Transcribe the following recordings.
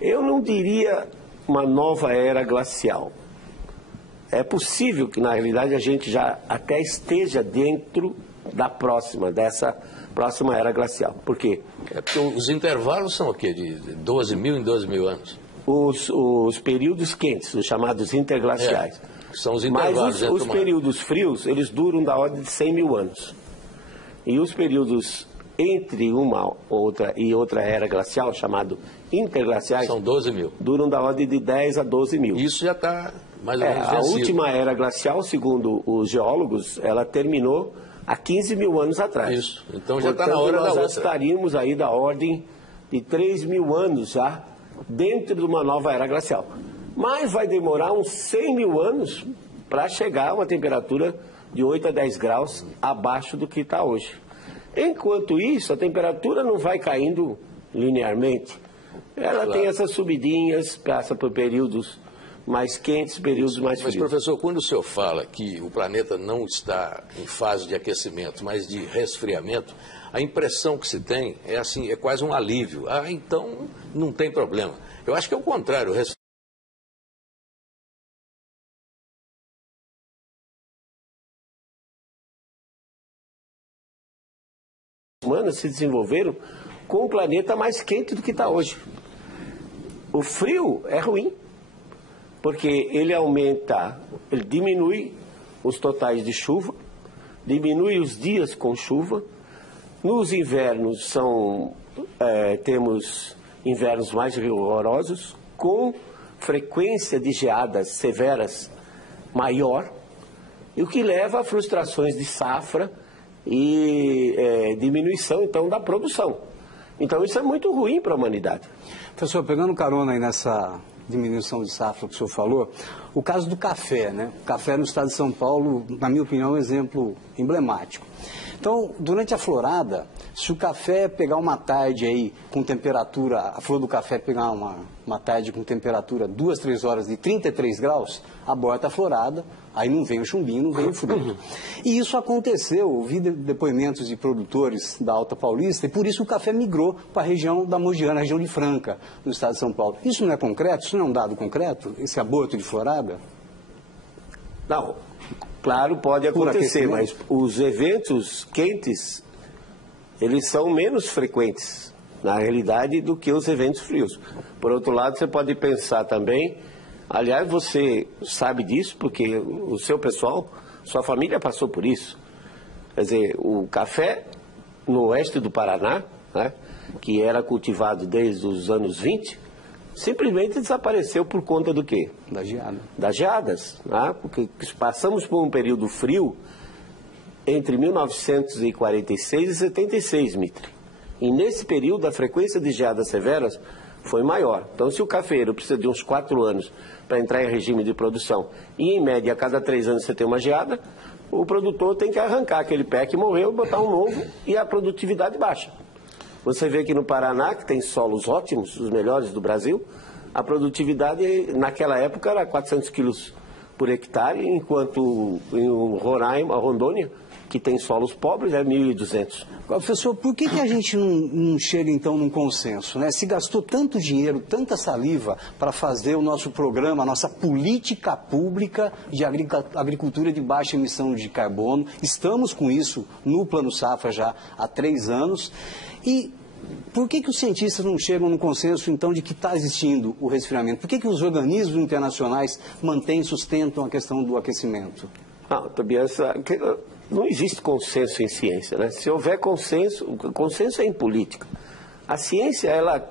Eu não diria uma nova era glacial. É possível que, na realidade, a gente já até esteja dentro dessa próxima era glacial. Por quê? É porque os intervalos são o quê? De 12 mil em 12 mil anos? Os períodos quentes, os chamados interglaciais. São os intervalos. Mas os períodos frios, eles duram da ordem de 100 mil anos. E os períodos entre uma outra e outra era glacial, chamado interglaciais, são 12 mil. Duram da ordem de 10 a 12 mil. Isso já está mais ou menos A vencido. última era glacial, segundo os geólogos, ela terminou há 15 mil anos atrás. Isso. Então já está na hora da outra. Nós já estaríamos aí da ordem de 3 mil anos já dentro de uma nova era glacial. Mas vai demorar uns 100 mil anos para chegar a uma temperatura de 8 a 10 graus abaixo do que está hoje. Enquanto isso, a temperatura não vai caindo linearmente. Ela tem essas subidinhas, passa por períodos mais quentes, períodos mais frios. Mas, professor, quando o senhor fala que o planeta não está em fase de aquecimento, mas de resfriamento, a impressão que se tem é assim, é quase um alívio. Ah, então não tem problema. Eu acho que é o contrário. Humanos se desenvolveram com um planeta mais quente do que está hoje. O frio é ruim, porque ele diminui os totais de chuva, diminui os dias com chuva. Nos invernos temos invernos mais rigorosos, com frequência de geadas severas maior, e o que leva a frustrações de safra e diminuição, então, da produção. Então, isso é muito ruim para a humanidade. Professor, pegando carona aí nessa diminuição de safra que o senhor falou, o caso do café, né? O café no estado de São Paulo, na minha opinião, é um exemplo emblemático. Então, durante a florada, se o café pegar uma tarde aí com temperatura, a flor do café pegar uma tarde com temperatura 2, 3 horas de 33 graus, aborta a florada, aí não vem o chumbinho, não vem o fruto. E isso aconteceu, ouvi depoimentos de produtores da Alta Paulista, e por isso o café migrou para a região da Mogiana, a região de Franca, no estado de São Paulo. Isso não é concreto? Isso não é um dado concreto? Esse aborto de florada? Não, claro, pode acontecer, mas os eventos quentes, eles são menos frequentes, na realidade, do que os eventos frios. Por outro lado, você pode pensar também, aliás, você sabe disso, porque o seu pessoal, sua família passou por isso. Quer dizer, o café no oeste do Paraná, né, que era cultivado desde os anos 20, simplesmente desapareceu por conta do quê? Da geada. Das geadas, né? Porque passamos por um período frio entre 1946 e 76, Mitre. E nesse período a frequência de geadas severas foi maior. Então, se o cafeiro precisa de uns 4 anos para entrar em regime de produção e, em média, a cada 3 anos você tem uma geada, o produtor tem que arrancar aquele pé que morreu, botar um novo e a produtividade baixa. Você vê que no Paraná, que tem solos ótimos, os melhores do Brasil, a produtividade naquela época era 400 quilos por hectare, enquanto em Roraima, Rondônia, que tem solos pobres, é 1.200. Professor, por que a gente não chega então num consenso, né? Se gastou tanto dinheiro, tanta saliva para fazer o nosso programa, a nossa política pública de agricultura de baixa emissão de carbono, estamos com isso no Plano Safra já há 3 anos, e por que os cientistas não chegam num consenso, então, de que está existindo o resfriamento? Por que os organismos internacionais sustentam a questão do aquecimento? Não, Tobias, não existe consenso em ciência, né? Se houver consenso, o consenso é em política. A ciência, ela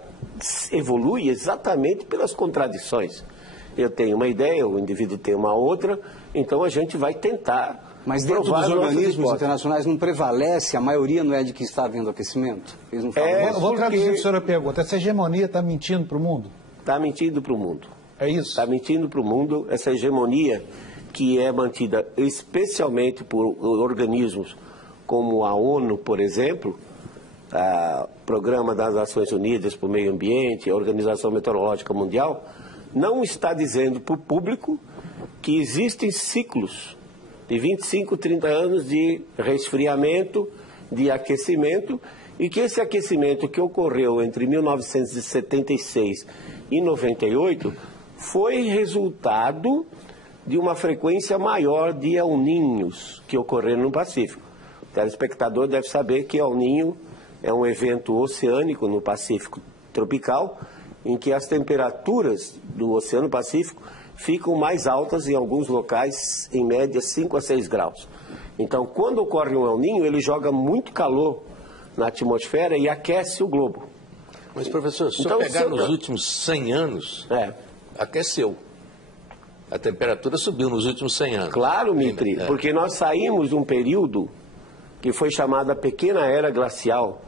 evolui exatamente pelas contradições. Eu tenho uma ideia, o indivíduo tem uma outra, então a gente vai tentar. Mas dentro dos organismos internacionais não prevalece, a maioria não é de que está havendo aquecimento? Eles não falam Vou traduzir para a senhora a pergunta. Essa hegemonia está mentindo para o mundo? Está mentindo para o mundo. É isso? Está mentindo para o mundo essa hegemonia que é mantida especialmente por organismos como a ONU, por exemplo, o Programa das Nações Unidas para o Meio Ambiente, a Organização Meteorológica Mundial, não está dizendo para o público que existem ciclos de 25, 30 anos de resfriamento, de aquecimento, e que esse aquecimento que ocorreu entre 1976 e 98 foi resultado de uma frequência maior de El Niños que ocorreram no Pacífico. O telespectador deve saber que El Niño é um evento oceânico no Pacífico tropical, em que as temperaturas do Oceano Pacífico ficam mais altas em alguns locais, em média 5 a 6 graus. Então, quando ocorre um El Niño, ele joga muito calor na atmosfera e aquece o globo. Mas, professor, se eu pegar nos últimos 100 anos, aqueceu. A temperatura subiu nos últimos 100 anos. Claro, Mitri, porque nós saímos de um período que foi chamado a Pequena Era Glacial,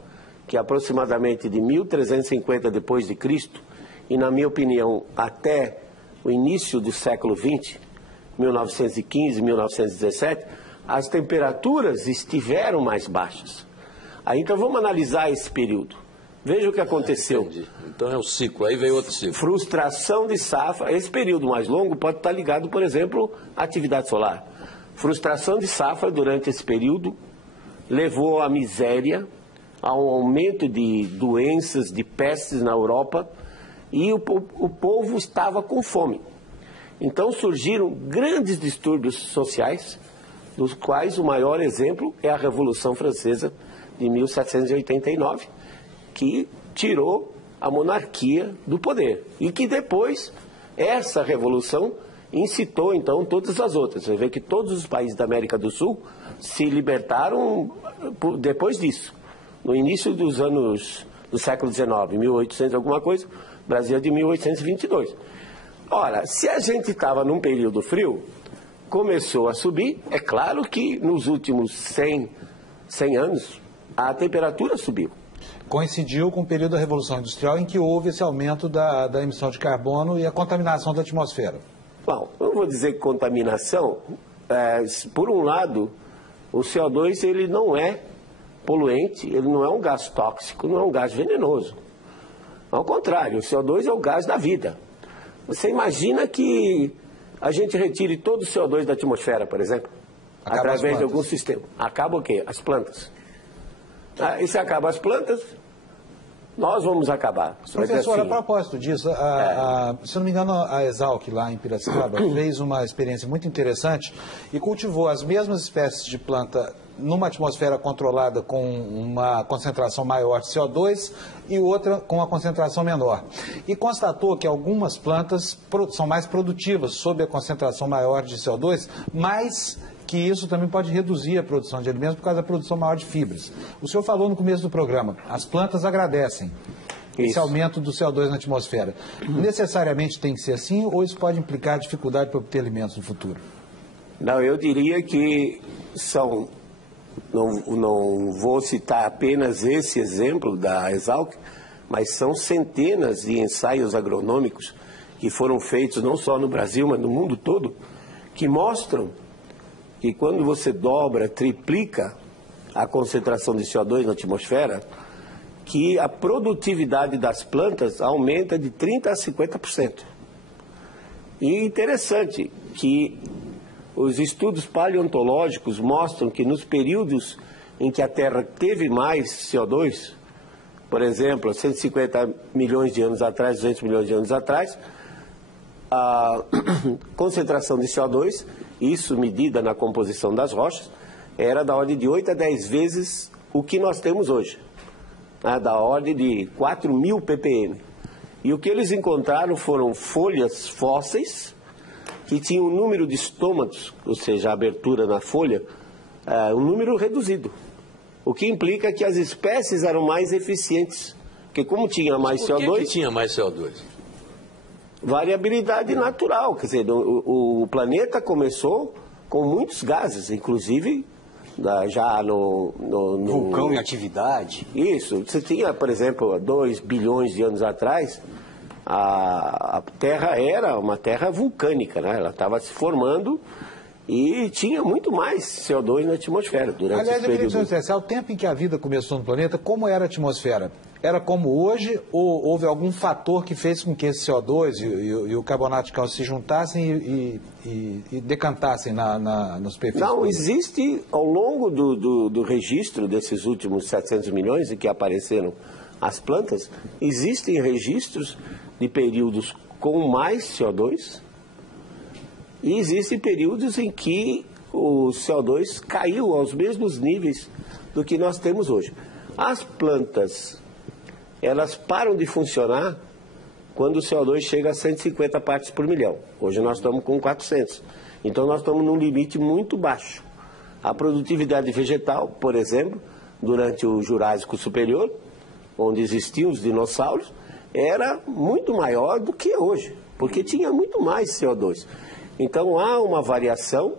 que é aproximadamente de 1350 depois de Cristo, e, na minha opinião, até o início do século XX, 1915, 1917, as temperaturas estiveram mais baixas. Aí, então, vamos analisar esse período. Veja o que aconteceu. Entendi. Então é o ciclo, aí veio outro ciclo. Frustração de safra. Esse período mais longo pode estar ligado, por exemplo, à atividade solar. Frustração de safra durante esse período levou à miséria, a um aumento de doenças, de pestes na Europa, e o povo estava com fome. Então surgiram grandes distúrbios sociais, dos quais o maior exemplo é a Revolução Francesa de 1789, que tirou a monarquia do poder. E que depois, essa revolução incitou então todas as outras. Você vê que todos os países da América do Sul se libertaram depois disso. No início dos anos do século XIX, 1800 alguma coisa, Brasil é de 1822. Ora, se a gente estava num período frio, começou a subir, é claro que nos últimos 100 anos a temperatura subiu. Coincidiu com o período da Revolução Industrial em que houve esse aumento da emissão de carbono e a contaminação da atmosfera. Bom, eu não vou dizer que contaminação, por um lado, o CO2 ele não é poluente, ele não é um gás tóxico, não é um gás venenoso. Ao contrário, o CO2 é o gás da vida. Você imagina que a gente retire todo o CO2 da atmosfera, por exemplo, através de algum sistema. Acaba o quê? As plantas. E se acaba as plantas, nós vamos acabar. Professor, a propósito disso, se não me engano, a Exalc lá em Piracicaba fez uma experiência muito interessante e cultivou as mesmas espécies de planta numa atmosfera controlada com uma concentração maior de CO2 e outra com uma concentração menor. E constatou que algumas plantas são mais produtivas sob a concentração maior de CO2, mas que isso também pode reduzir a produção de alimentos por causa da produção maior de fibras. O senhor falou no começo do programa, as plantas agradecem esse aumento do CO2 na atmosfera. Necessariamente tem que ser assim ou isso pode implicar dificuldade para obter alimentos no futuro? Não, eu diria que são... Não vou citar apenas esse exemplo da Exalc, mas são centenas de ensaios agronômicos que foram feitos não só no Brasil, mas no mundo todo, que mostram que quando você dobra, triplica a concentração de CO2 na atmosfera, que a produtividade das plantas aumenta de 30% a 50%. E é interessante que os estudos paleontológicos mostram que nos períodos em que a Terra teve mais CO2, por exemplo, 150 milhões de anos atrás, 200 milhões de anos atrás, a concentração de CO2, isso medida na composição das rochas, era da ordem de 8 a 10 vezes o que nós temos hoje, da ordem de 4.000 ppm. E o que eles encontraram foram folhas fósseis que tinham um número de estômatos, ou seja, a abertura na folha, um número reduzido. O que implica que as espécies eram mais eficientes, porque como tinha mais CO2... Por que tinha mais CO2? Variabilidade natural, quer dizer, o planeta começou com muitos gases, inclusive já no vulcão em atividade. Isso, você tinha, por exemplo, 2 bilhões de anos atrás, a Terra era uma terra vulcânica, né? Ela estava se formando e tinha muito mais CO2 na atmosfera durante esse período. Aliás, ao tempo em que a vida começou no planeta, como era a atmosfera? era como hoje, ou houve algum fator que fez com que esse CO2 e o carbonato de cálcio se juntassem e decantassem na superfície? Não, existe, ao longo do registro desses últimos 700 milhões em que apareceram as plantas, existem registros de períodos com mais CO2 e existem períodos em que o CO2 caiu aos mesmos níveis do que nós temos hoje. As plantas, elas param de funcionar quando o CO2 chega a 150 partes por milhão. Hoje nós estamos com 400. Então nós estamos num limite muito baixo. A produtividade vegetal, por exemplo, durante o Jurássico Superior, onde existiam os dinossauros, era muito maior do que hoje, porque tinha muito mais CO2. Então há uma variação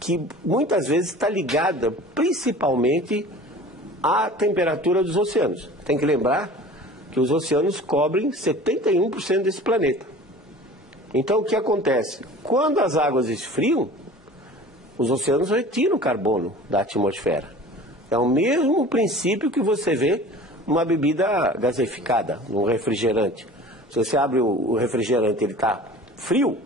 que muitas vezes está ligada principalmente à temperatura dos oceanos. Tem que lembrar que os oceanos cobrem 71% desse planeta. Então o que acontece? Quando as águas esfriam, os oceanos retiram carbono da atmosfera. É o mesmo princípio que você vê numa bebida gaseificada, num refrigerante. Se você abre o refrigerante e ele está frio,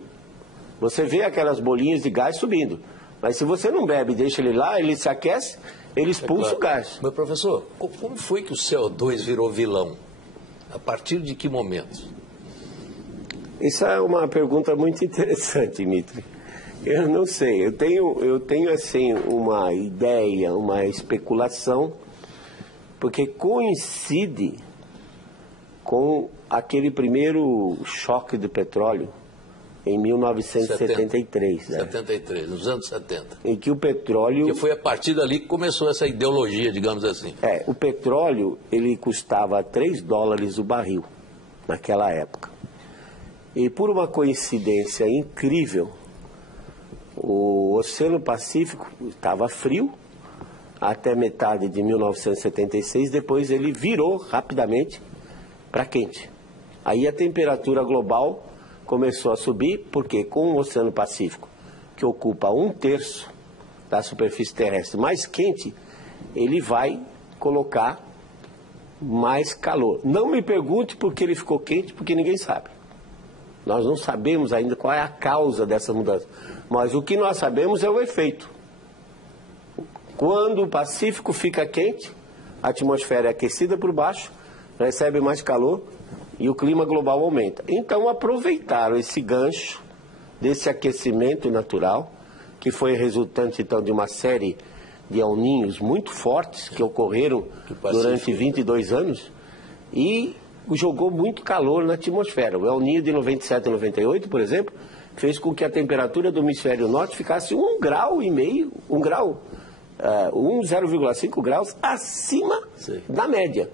você vê aquelas bolinhas de gás subindo. Mas se você não bebe e deixa ele lá, ele se aquece, ele expulsa o gás. Mas, professor, como foi que o CO2 virou vilão? A partir de que momento? Isso é uma pergunta muito interessante, Mitri. Eu não sei. Eu tenho assim, uma ideia, uma especulação, porque coincide com aquele primeiro choque do petróleo em 1973. 73, nos anos 70. Em que o petróleo... Que foi a partir dali que começou essa ideologia, digamos assim. O petróleo, ele custava $3 o barril, naquela época. E por uma coincidência incrível, o Oceano Pacífico estava frio até metade de 1976, depois ele virou rapidamente para quente. Aí a temperatura global começou a subir, porque com o Oceano Pacífico, que ocupa 1/3 da superfície terrestre mais quente, ele vai colocar mais calor. Não me pergunte por que ele ficou quente, porque ninguém sabe. Nós não sabemos ainda qual é a causa dessa mudança. Mas o que nós sabemos é o efeito. Quando o Pacífico fica quente, a atmosfera é aquecida por baixo, recebe mais calor e o clima global aumenta. Então aproveitaram esse gancho desse aquecimento natural, que foi resultante então de uma série de El Niños muito fortes que ocorreram durante 22 anos e jogou muito calor na atmosfera. O El Niño de 97 e 98, por exemplo, fez com que a temperatura do hemisfério norte ficasse 1,5 graus, 0,5 graus acima da média.